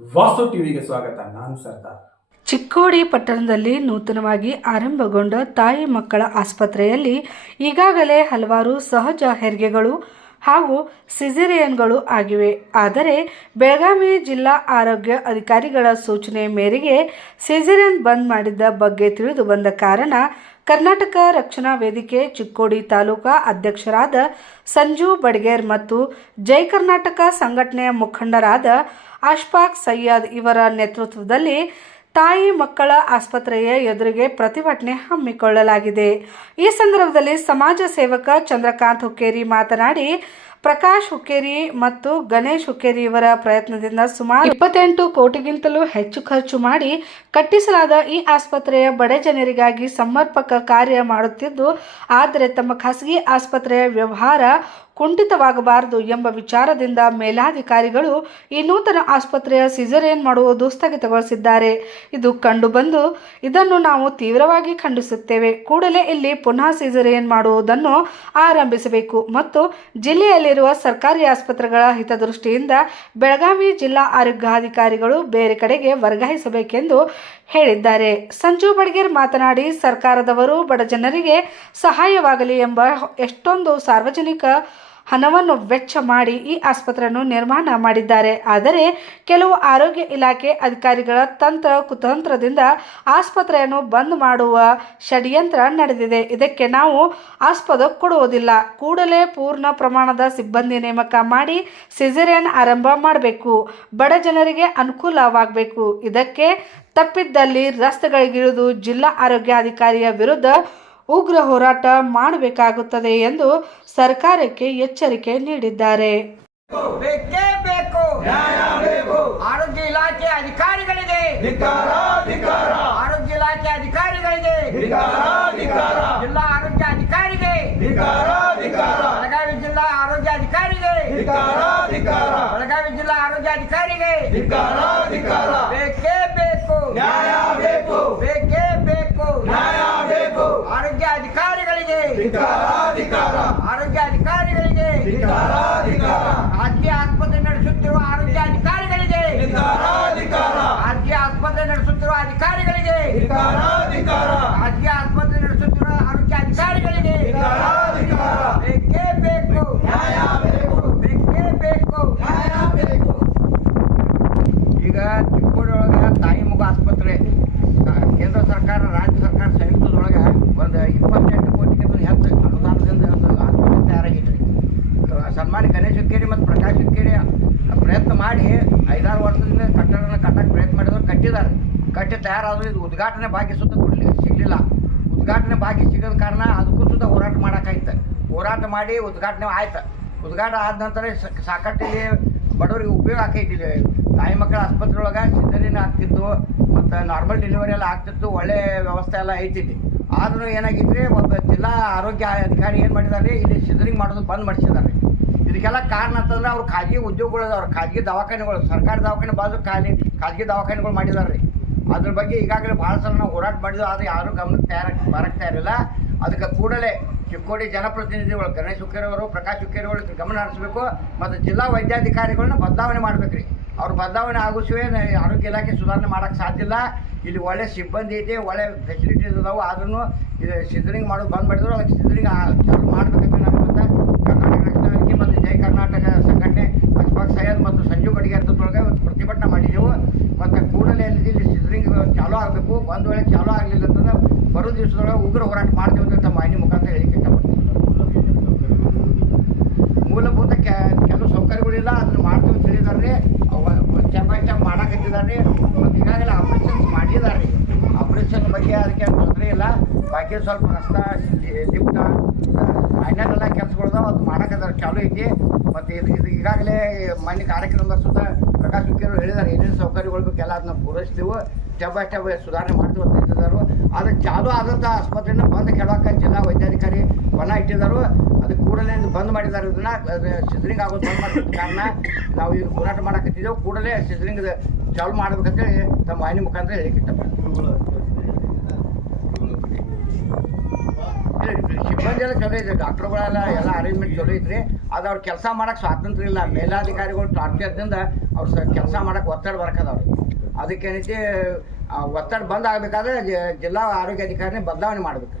ವಾಸ್ತು ಟಿವಿಗೆ ಸ್ವಾಗತ, ನಾನು ಸರ್ದಾರ್. ಚಿಕ್ಕೋಡಿ ಪಟ್ಟಣದಲ್ಲಿ ನೂತನವಾಗಿ ಆರಂಭಗೊಂಡ ತಾಯಿ ಮಕ್ಕಳ ಆಸ್ಪತ್ರೆಯಲ್ಲಿ ಈಗಾಗಲೇ ಹಲವಾರು ಸಹಜ ಹೆರಿಗೆಗಳು ಹಾಗೂ ಸಿಜೇರಿಯನ್ಗಳು ಆಗಿವೆ. ಆದರೆ ಬೆಳಗಾವಿ ಜಿಲ್ಲಾ ಆರೋಗ್ಯ ಅಧಿಕಾರಿಗಳ ಸೂಚನೆ ಮೇರೆಗೆ ಸಿಜೇರಿಯನ್ ಬಂದ್ ಮಾಡಿದ್ದ ಬಗ್ಗೆ ತಿಳಿದು ಬಂದ ಕಾರಣ ಕರ್ನಾಟಕ ರಕ್ಷಣಾ ವೇದಿಕೆ ಚಿಕ್ಕೋಡಿ ತಾಲೂಕಾ ಅಧ್ಯಕ್ಷರಾದ ಸಂಜು ಬಡ್ಗೇರ್ ಮತ್ತು ಜೈ ಕರ್ನಾಟಕ ಸಂಘಟನೆಯ ಮುಖಂಡರಾದ ಅಶ್ಫಾಕ್ ಸಯ್ಯದ್ ಇವರ ನೇತೃತ್ವದಲ್ಲಿ ತಾಯಿ ಮಕ್ಕಳ ಆಸ್ಪತ್ರೆಯ ಎದುರಿಗೆ ಪ್ರತಿಭಟನೆ ಹಮ್ಮಿಕೊಳ್ಳಲಾಗಿದೆ. ಈ ಸಂದರ್ಭದಲ್ಲಿ ಸಮಾಜ ಸೇವಕ ಚಂದ್ರಕಾಂತ್ ಹುಕ್ಕೇರಿ ಮಾತನಾಡಿ, ಪ್ರಕಾಶ್ ಹುಕ್ಕೇರಿ ಮತ್ತು ಗಣೇಶ್ ಹುಕ್ಕೇರಿ ಇವರ ಪ್ರಯತ್ನದಿಂದ ಸುಮಾರು ಇಪ್ಪತ್ತೆಂಟು ಕೋಟಿಗಿಂತಲೂ ಹೆಚ್ಚು ಖರ್ಚು ಮಾಡಿ ಕಟ್ಟಿಸಲಾದ ಈ ಆಸ್ಪತ್ರೆಯ ಬಡ ಜನರಿಗಾಗಿ ಸಮರ್ಪಕ ಕಾರ್ಯ ಮಾಡುತ್ತಿದ್ದು, ಆದರೆ ತಮ್ಮ ಖಾಸಗಿ ಆಸ್ಪತ್ರೆಯ ವ್ಯವಹಾರ ಕುಂಠಿತವಾಗಬಾರದು ಎಂಬ ವಿಚಾರದಿಂದ ಮೇಲಾಧಿಕಾರಿಗಳು ಈ ನೂತನ ಆಸ್ಪತ್ರೆಯ ಸಿಜರೇನ್ ಮಾಡುವುದು ಸ್ಥಗಿತಗೊಳಿಸಿದ್ದಾರೆ. ಇದು ಕಂಡುಬಂದು ಇದನ್ನು ನಾವು ತೀವ್ರವಾಗಿ ಖಂಡಿಸುತ್ತೇವೆ. ಕೂಡಲೇ ಇಲ್ಲಿ ಪುನಃ ಸಿಜರೇನ್ ಮಾಡುವುದನ್ನು ಆರಂಭಿಸಬೇಕು ಮತ್ತು ಜಿಲ್ಲೆಯಲ್ಲಿರುವ ಸರ್ಕಾರಿ ಆಸ್ಪತ್ರೆಗಳ ಹಿತದೃಷ್ಟಿಯಿಂದ ಬೆಳಗಾವಿ ಜಿಲ್ಲಾ ಆರೋಗ್ಯಾಧಿಕಾರಿಗಳು ಬೇರೆ ಕಡೆಗೆ ವರ್ಗಾಯಿಸಬೇಕೆಂದು ಹೇಳಿದ್ದಾರೆ. ಸಂಜು ಬಡ್ಗೇರ್ ಮಾತನಾಡಿ, ಸರ್ಕಾರದವರು ಬಡ ಜನರಿಗೆ ಸಹಾಯವಾಗಲಿ ಎಂಬ ಎಷ್ಟೊಂದು ಸಾರ್ವಜನಿಕ ಹಣವನ್ನು ವೆಚ್ಚ ಮಾಡಿ ಈ ಆಸ್ಪತ್ರೆಯನ್ನು ನಿರ್ಮಾಣ ಮಾಡಿದ್ದಾರೆ. ಆದರೆ ಕೆಲವು ಆರೋಗ್ಯ ಇಲಾಖೆ ಅಧಿಕಾರಿಗಳ ತಂತ್ರ ಕುತಂತ್ರದಿಂದ ಆಸ್ಪತ್ರೆಯನ್ನು ಬಂದ್ ಮಾಡುವ ಷಡ್ಯಂತ್ರ ನಡೆದಿದೆ. ಇದಕ್ಕೆ ನಾವು ಆಸ್ಪದ ಕೊಡುವುದಿಲ್ಲ. ಕೂಡಲೇ ಪೂರ್ಣ ಪ್ರಮಾಣದ ಸಿಬ್ಬಂದಿ ನೇಮಕ ಮಾಡಿ ಸಿಜರಿಯನ್ ಆರಂಭ ಮಾಡಬೇಕು. ಬಡ ಜನರಿಗೆ ಅನುಕೂಲವಾಗಬೇಕು. ಇದಕ್ಕೆ ತಪ್ಪಿದ್ದಲ್ಲಿ ರಸ್ತೆಗಳಿಗಿಳಿದು ಜಿಲ್ಲಾ ಆರೋಗ್ಯಾಧಿಕಾರಿಯ ವಿರುದ್ಧ ಉಗ್ರ ಹೋರಾಟ ಮಾಡಬೇಕಾಗುತ್ತದೆ ಎಂದು ಸರ್ಕಾರಕ್ಕೆ ಎಚ್ಚರಿಕೆ ನೀಡಿದ್ದಾರೆ. ಬೇಕೇ ಬೇಕು. ಆರೋಗ್ಯ ಇಲಾಖೆ ಅಧಿಕಾರಿಗಳಿಗೆ. ಆರೋಗ್ಯ ಇಲಾಖೆ ಅಧಿಕಾರಿಗಳಿಗೆ. ಜಿಲ್ಲಾ ಆರೋಗ್ಯ ಅಧಿಕಾರಿಗೆ. ಬೆಳಗಾವಿ ಜಿಲ್ಲಾ ಆರೋಗ್ಯ ಅಧಿಕಾರಿಗೆ. ಬೆಳಗಾವಿ ಜಿಲ್ಲಾ ಆರೋಗ್ಯ ಅಧಿಕಾರಿಗೆ. ಬೇಕೇ ಬೇಕು. ಬೇಕೇ ಬೇಕು ಆರೋಗ್ಯ ಅಧಿಕಾರಿಗಳಿಗೆ ಆರೋಗ್ಯ ಅಧಿಕಾರಿಗಳಿಗೆ ಖಾಸಗಿ ಆಸ್ಪತ್ರೆ ನಡೆಸುತ್ತಿರುವ ಆರೋಗ್ಯ ಅಧಿಕಾರಿಗಳಿಗೆ ಖಾಸಗಿ ಆಸ್ಪತ್ರೆ ನಡೆಸುತ್ತಿರುವ ಅಧಿಕಾರಿಗಳಿಗೆ ಖಾಸಗಿ ಆಸ್ಪತ್ರೆ ನಡೆಸುತ್ತಿರುವ ಆರೋಗ್ಯ ಅಧಿಕಾರಿಗಳಿಗೆ ಬೇಕೇ ಬೇಕು ಬೇಕೇ ಬೇಕು ಈಗ ಚಿಕ್ಕೋಡಿ ಒಳಗೆ ತಾಯಿ ಮಗು ಆಸ್ಪತ್ರೆ ಸ- ಕೇಂದ್ರ ಸರ್ಕಾರ ರಾಜ್ಯ ಸರ್ಕಾರ ಸಂಯುಕ್ತದೊಳಗೆ ಒಂದು ಇಪ್ಪತ್ತೆಂಟು ಕೋಟಿಗಿಂತ ಹೆಚ್ಚು ಅನುದಾನದಿಂದ ಒಂದು ಆಸ್ಪತ್ರೆ ತಯಾರಾಗಿತ್ತು ಸನ್ಮಾನ್ಯ ಗಣೇಶ್ ಹುಕ್ಕೇರಿ ಮತ್ತು ಪ್ರಕಾಶ್ ಹುಕ್ಕೇರಿ ಪ್ರಯತ್ನ ಮಾಡಿ ಐದಾರು ವರ್ಷದಿಂದ ಕಟ್ಟಡನ ಕಟ್ಟಕ್ಕೆ ಪ್ರಯತ್ನ ಮಾಡಿದ್ರು ಕಟ್ಟಿದ್ದಾರೆ ಕಟ್ಟಿ ತಯಾರಾದ್ರು ಇದು ಉದ್ಘಾಟನೆ ಭಾಗ್ಯ ಸುತ್ತ ಕೊಡಲಿ, ಸಿಗಲಿಲ್ಲ. ಉದ್ಘಾಟನೆ ಭಾಗ್ಯ ಸಿಗದ ಕಾರಣ ಅದಕ್ಕೂ ಸುತ್ತ ಹೋರಾಟ ಮಾಡೋಕ್ಕಾಯ್ತು. ಹೋರಾಟ ಮಾಡಿ ಉದ್ಘಾಟನೆ ಆಯ್ತು. ಉದ್ಘಾಟನೆ ಆದ ನಂತರ ಸಾಕಷ್ಟು ಬಡವರಿಗೆ ಉಪಯೋಗ ಆಕೈತಿ ತಾಯಿ ಮಕ್ಕಳ ಆಸ್ಪತ್ರೆ ಒಳಗೆ ಸಿದ್ದರಿನ ಆಗ್ತಿತ್ತು, ಮತ್ತು ನಾರ್ಮಲ್ ಡೆಲಿವರಿ ಎಲ್ಲ ಆಗ್ತಿತ್ತು, ಒಳ್ಳೆ ವ್ಯವಸ್ಥೆ ಎಲ್ಲ ಐತಿ ಆದರೂ ಏನಾಗಿದ್ರೆ ಒಬ್ಬ ಜಿಲ್ಲಾ ಆರೋಗ್ಯ ಅಧಿಕಾರಿ ಏನು ಮಾಡಿದ್ದಾರೆ, ಇಲ್ಲಿ ಸಿದ್ದರಿಂಗ್ ಮಾಡೋದು ಬಂದ್ ಮಾಡಿಸಿದ್ದಾರೆ. ಇದಕ್ಕೆಲ್ಲ ಕಾರಣ ಅಂತಂದ್ರೆ ಅವ್ರು ಖಾಸಗಿ ಉದ್ಯೋಗಗಳು, ಅವ್ರ ಖಾಸಗಿ ದವಾಖಾನೆಗಳು, ಸರ್ಕಾರಿ ದವಾಖಾನೆ ಬಾಜು ಖಾಲಿ ಖಾಸಗಿ ದವಾಖಾನೆಗಳು ಮಾಡಿದ್ದಾರೆ. ಅದ್ರ ಬಗ್ಗೆ ಈಗಾಗಲೇ ಭಾಳ ಸಲ ನಾವು ಹೋರಾಟ ಮಾಡಿದ್ವಿ, ಆದರೆ ಯಾರೂ ಗಮನಕ್ಕೆ ತಯಾರ ಬರಕ್ತಾ ತಯಾರಿಲ್ಲ ಅದಕ್ಕೆ ಕೂಡಲೇ ಚಿಕ್ಕೋಡಿ ಜನಪ್ರತಿನಿಧಿಗಳು ಗಣೇಶ್ ಹುಕ್ಕೇರಿ ಅವರು ಪ್ರಕಾಶ್ ಹುಕ್ಕೇರಿ ಅವರು ಇದಕ್ಕೆ ಗಮನ ಹರಿಸಬೇಕು, ಮತ್ತು ಜಿಲ್ಲಾ ವೈದ್ಯಾಧಿಕಾರಿಗಳನ್ನ ಬದಲಾವಣೆ ಮಾಡ್ಬೇಕು ರೀ ಅವ್ರು ಬದಲಾವಣೆ ಆಗಿಸುವೆ ಆರೋಗ್ಯ ಇಲಾಖೆ ಸುಧಾರಣೆ ಮಾಡೋಕ್ಕೆ ಸಾಧ್ಯ ಇಲ್ಲ. ಇಲ್ಲಿ ಒಳ್ಳೆ ಸಿಬ್ಬಂದಿ ಐತೆ, ಒಳ್ಳೆ ಫೆಸಿಲಿಟೀಸ್ ಇದಾವೆ ಆದ್ರೂ ಇದು ಸಿದ್ಧರಿಂಗ್ ಮಾಡೋದು ಬಂದ್ ಮಾಡಿದ್ರು ಅದಕ್ಕೆ ಸಿದ್ಧರಿಂಗ್ ಚಾಲು ಮಾಡ್ಬೇಕಂತ ನಾವು ಇವತ್ತು ಕರ್ನಾಟಕ ರಕ್ಷಣಾ ಮತ್ತು ಜೈ ಕರ್ನಾಟಕ ಸಂಘಟನೆ ಅಶ್ಫಾಕ್ ಸೈಯದ್ ಮತ್ತು ಸಂಜು ಬಡಿಗೆ ಇವತ್ತು ಪ್ರತಿಭಟನೆ ಮಾಡಿದೆವು. ಮತ್ತು ಸಿದ್ಧರಿಂಗ್ ಚಾಲೂ ಆಗಬೇಕು, ಒಂದು ವೇಳೆ ಚಾಲೂ ಆಗಲಿಲ್ಲ ಅಂತಂದ್ರೆ ಬರೋ ದಿವಸದೊಳಗೆ ಉಗ್ರ ಹೋರಾಟ ಮಾಡ್ತೀವಿ ಅಂತ ತಮ್ಮ ಮುಖಾಂತರ ಹೇಳಿಕೆ ಮೂಲಭೂತ ಕೆಲವು ಸೌಕರ್ಯಗಳಿಲ್ಲ, ಅದನ್ನು ಮಾಡ್ತೀವಿ ಅಂತ ಹೇಳಿದಾರೆ ಸ್ಟೆಪ್ ಬೈ ಸ್ಟೆಪ್ ಮಾಡಾಕತ್ತಿದ್ದಾರೆ ಮತ್ತು ಈಗಾಗಲೇ ಆಪರೇಷನ್ಸ್ ಮಾಡಿದ್ದಾರೆ ಆಪ್ರೇಷನ್ ಬಗ್ಗೆ ಅದಕ್ಕೆ ತೊಂದರೆ ಇಲ್ಲ. ಬಾಕಿ ಸ್ವಲ್ಪ ರಸ್ತೆ ಲಿಫ್ಟ್ ಫೈನಲ್ ಕೆಲಸಗಳದಾವ, ಅದು ಮಾಡಾಕತ್ತಾರ ಚಾಲು ಐತಿ. ಮತ್ತು ಇದು ಇದು ಈಗಾಗಲೇ ಮನೆ ಕಾರ್ಯಕ್ರಮ ಸುತ್ತ ಪ್ರಕಾಶ್ ಹುಕ್ಕೇರು ಹೇಳಿದ್ದಾರೆ ಏನೇನು ಸೌಕರ್ಯಗಳು ಬೇಕೆಲ್ಲ ಅದನ್ನ ಪೂರೈಸ್ತೀವಿ. ಸ್ಟೆಪ್ ಬೈ ಸ್ಟೆಪ್ ಸುಧಾರಣೆ ಮಾಡ್ತೀವಿ ಅಂತ ಹೇಳ್ತಿದ್ದಾರೆ ಆದರೆ ಚಾಲು ಆದಂಥ ಆಸ್ಪತ್ರೆನ ಬಂದ್ ಕೇಳೋಕೆ ಜಿಲ್ಲಾ ವೈದ್ಯಾಧಿಕಾರಿ ಬಣ ಇಟ್ಟಿದ್ದಾರೆ ಅದು ಕೂಡಲೇ ಬಂದ್ ಮಾಡಿದ್ದಾರೆ ಇದನ್ನ ಸಿದ್ರಿಂಗ್ ಆಗೋದು ಬಂದ್ ಮಾಡಿದ ಕಾರಣ ನಾವು ಈಗ ಹೋರಾಟ ಮಾಡಕತ್ತಿದ್ದೆವು. ಕೂಡಲೇ ಸಿದ್ರಿಂಗ್ ಚಾಲು ಮಾಡ್ಬೇಕಂತೇಳಿ ತಮ್ಮ ವಾಹಿನಿ ಮುಖಾಂತರ ಹೇಳಿಕ್ಕೆ ಇಷ್ಟಪಡ್ತೀನಿ ಎಲ್ಲ ಚಲೋ ಐತ್ರಿ ಡಾಕ್ಟರ್ಗಳೆಲ್ಲ ಎಲ್ಲ ಅರೇಂಜ್ಮೆಂಟ್ ಚಲೋ ಐತ್ರಿ. ಅದು ಅವ್ರ ಕೆಲಸ ಮಾಡಕ್ಕೆ ಸ್ವಾತಂತ್ರ್ಯ ಇಲ್ಲ. ಮೇಲಾಧಿಕಾರಿಗಳು ಟಾರ್ಚರ್ದಿಂದ ಅವ್ರು ಕೆಲಸ ಮಾಡಕ್ಕೆ ಒತ್ತಡ ಬರ್ಕದವ್ರಿ. ಅದಕ್ಕೇನೈತಿ ಒತ್ತಡ ಬಂದ್ ಆಗ್ಬೇಕಾದ್ರೆ ಜಿಲ್ಲಾ ಆರೋಗ್ಯ ಅಧಿಕಾರಿನೇ ಬದಲಾವಣೆ ಮಾಡ್ಬೇಕು.